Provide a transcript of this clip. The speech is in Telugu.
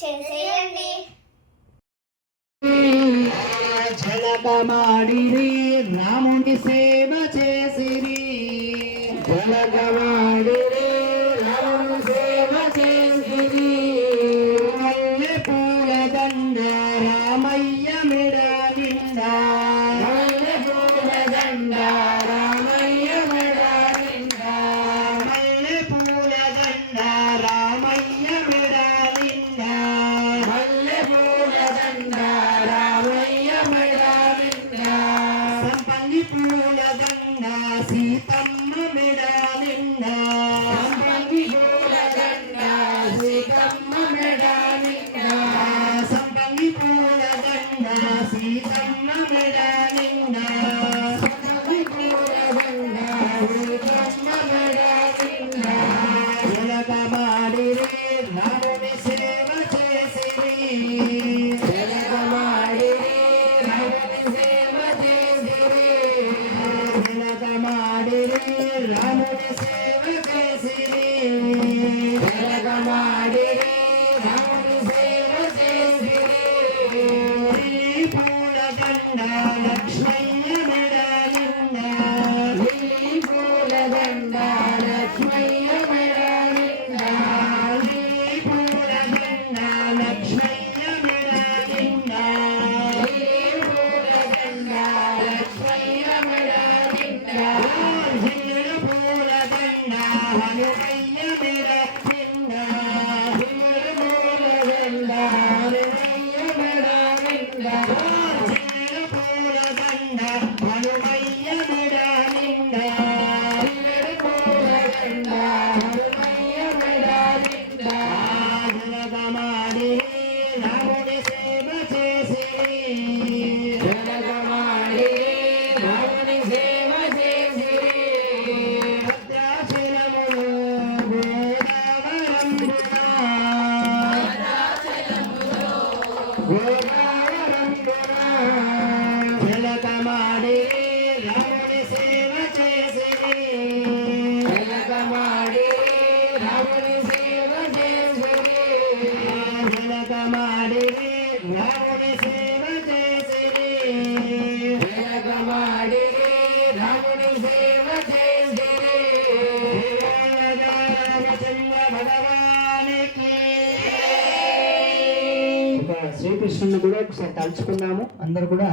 చేసేయండి. జలకమాడిరి రాముని సేవ చేసిరి, జలకమాడిరి రాముని సేవ చేసిరి. మల్లె పూల దండ రామయ్య మెడ నిండా, మల్లె పూల దండ రామయ్య మెడ నిండా, మల్లె పూల దండ రామయ్య మెడ నిండా, మల్లె పూల దండ రామయ్య మెడ నిండా. సంపంగి పూల దండ సీతమ్మ మెడ నిండా, సంపంగి పూల దండ సీతమ్మ మెడ నిండా, సంపంగి పూల దండ సీతమ్మ మెడ నిండా, సంపంగి పూల దండ సీతమ్మ మెడ నిండా. జలకమాడిరి రాముని సేవ చేసిరి, జలకమాడిరి రాముని సేవ చేసిరి, జలకమాడిరి రాముని సేవ చేసిరి, జలకమాడిరి రాముని సేవ చేసిరి. పూల దండ లక్ష్మయ్య మెడ నిండా, పూల దండ లక్ష్మయ్య మెడ నిండా, పూల దండ లక్ష్మయ్య మెడ నిండా, పూల దండ లక్ష్మయ్య మెడ నిండా. పూల దండ హనుమయ్య మెడ నిండా, పూల దండ హనుమయ్య మెడ నిండా, పూల దండ హనుమయ్య మెడ నిండా, పూల దండ హనుమయ్య మెడ నిండా. జలకమాడిరి రాముని సేవ చేసిరి, జలకమాడిరి రాముని సేవ చేసిరి. భద్రాచలములో గోదావరంబున, గోదావరంబున జలకమాడిరి రాముని సేవ చేసిరి, జలకమాడిరి రాముని సేవ చేసిరి, జలకమాడిరి రాముని సేవ చేసిరి, జలకమాడిరి రాముని సేవ చేసిరి. రామచంద్ర భగవానికి. శ్రీకృష్ణుని కూడా ఒకసారి తలుచుకున్నాము అందరు కూడా.